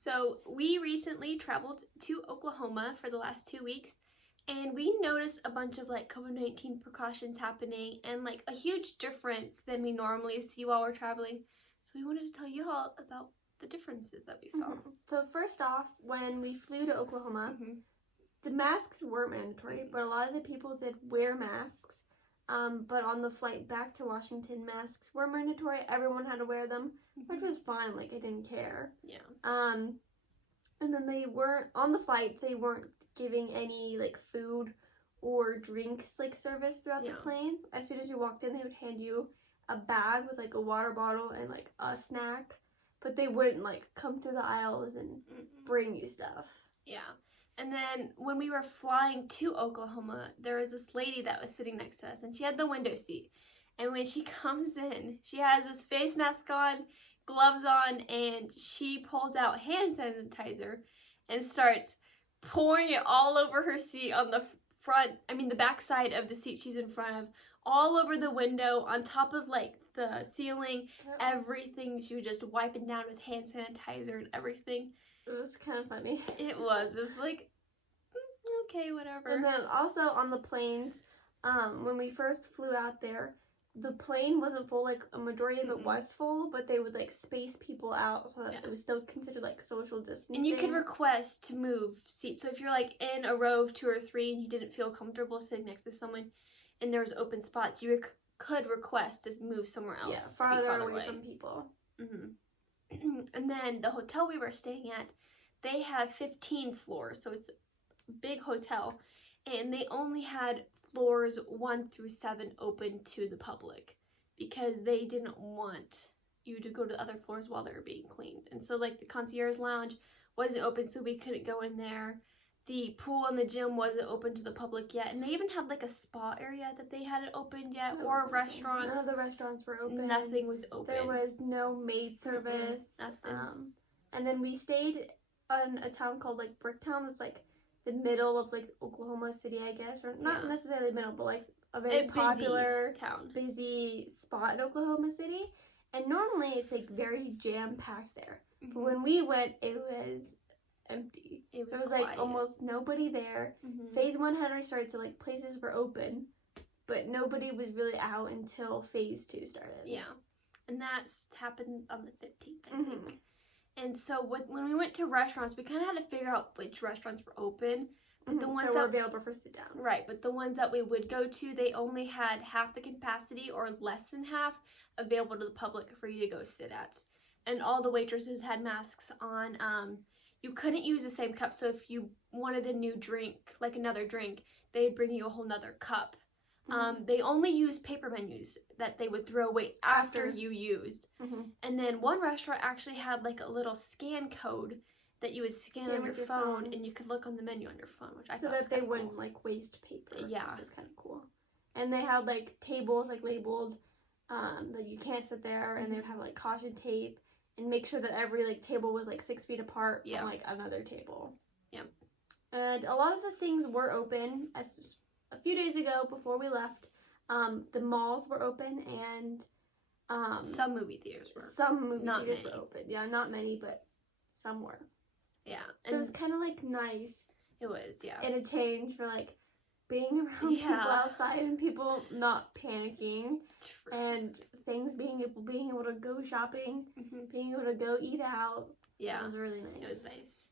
So we recently traveled to Oklahoma for the last 2 weeks, and we noticed a bunch of like COVID-19 precautions happening and like a huge difference than we normally see while we're traveling. So we wanted to tell you all about the differences that we saw. So first off, when we flew to Oklahoma, the masks were mandatory, but a lot of the people did wear masks. But on the flight back to Washington, masks were mandatory. Everyone had to wear them, which was fine. Like, I didn't care. Yeah. And then they weren't, on the flight, they weren't giving any, like, food or drinks, like, service throughout the plane. As soon as you walked in, they would hand you a bag with, like, a water bottle and, like, a snack. But they wouldn't, like, come through the aisles and bring you stuff. Yeah. And then when we were flying to Oklahoma, there was this lady that was sitting next to us, and she had the window seat. And when she comes in, she has this face mask on, gloves on, and she pulls out hand sanitizer and starts pouring it all over her seat on the the back side of the seat she's in front of, all over the window, on top of, like, the ceiling, everything. She was just wiping down with hand sanitizer and everything. It was kind of funny. It was like, okay, whatever. And then also on the planes, when we first flew out there, the plane wasn't full. Like, a majority of it was full, but they would, like, space people out so that it was still considered, like, social distancing. And you could request to move seats. So if you're, like, in a row of 2 or 3 and you didn't feel comfortable sitting next to someone and there was open spots, you could request to move somewhere else. Yeah, farther away from people. And then the hotel we were staying at, they have 15 floors, so it's a big hotel, and they only had floors 1 through 7 open to the public because they didn't want you to go to other floors while they were being cleaned. And so, like, the concierge lounge wasn't open, so we couldn't go in there. The pool and the gym wasn't open to the public yet, and they even had, like, a spa area that they hadn't opened yet, or restaurants. None of the restaurants were open. Nothing was open. There was no maid service. Nothing. And then we stayed in a town called, like, Bricktown. It's, like, the middle of, like, Oklahoma City, I guess. Or not necessarily middle, but, like, a very popular town. Busy spot in Oklahoma City. And normally it's, like, very jam-packed there. But when we went, it was empty. There was like almost nobody there. Phase 1 had restarted, so like places were open, but nobody was really out until phase 2 started. Yeah, and that's happened on the 15th, I think. And so when we went to restaurants, we kind of had to figure out which restaurants were open, but the ones that were available for sit down. Right, but the ones that we would go to, they only had half the capacity or less than half available to the public for you to go sit at, and all the waitresses had masks on. You couldn't use the same cup, so if you wanted a new drink, like another drink, they'd bring you a whole nother cup. They only used paper menus that they would throw away after you used. And then one restaurant actually had like a little scan code that you would scan on your phone, and you could look on the menu on your phone, which I thought was so that they cool. wouldn't like waste paper. Yeah, which was kind of cool. And they had like tables like labeled that you can't sit there, and they would have like caution tape. And make sure that every like table was like 6 feet apart from like another table. Yep. And a lot of the things were open. As a few days ago before we left, the malls were open, and some movie theaters were. Some movie theaters were open. Yeah, not many, but some were. Yeah. So it was kind of like nice. It was, yeah. In a change for like being around people outside and people not panicking. True. And things being able to go shopping, being able to go eat out. Yeah. It was really nice. It was nice.